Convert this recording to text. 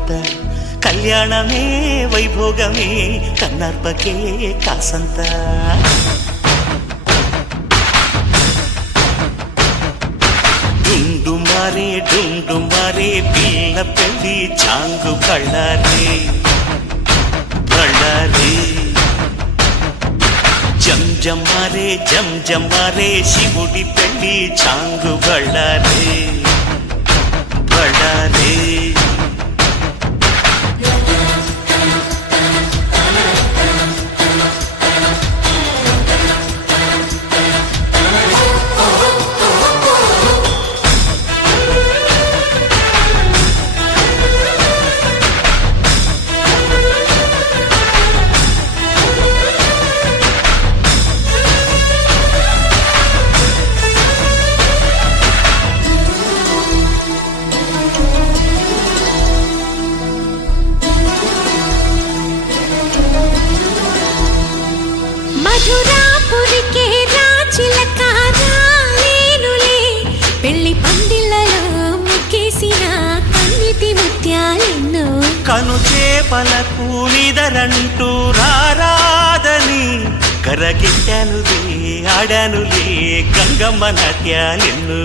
కొంత కళ్యాణమే వైభోగమే కన్నార్పకే కాసంత డుండు మారే పిల్ల పెళ్ళి చాంగు బళ్ళారే బళ్ళారే జంజమారే శివుడి పెళ్ళి చాంగు బళ్ళారే బళ్ళారే మధురాపురికే రాచిలకారాలేనులే పెళ్లి పందిళ్ళలో ముక్కేసిన కన్నిటి ముత్యాలెన్నో కను చేపలకు నిదరంటూ రారాదని కరగిట్టానులే ఆడానులే గంగమ్మ నాట్యాలెన్ను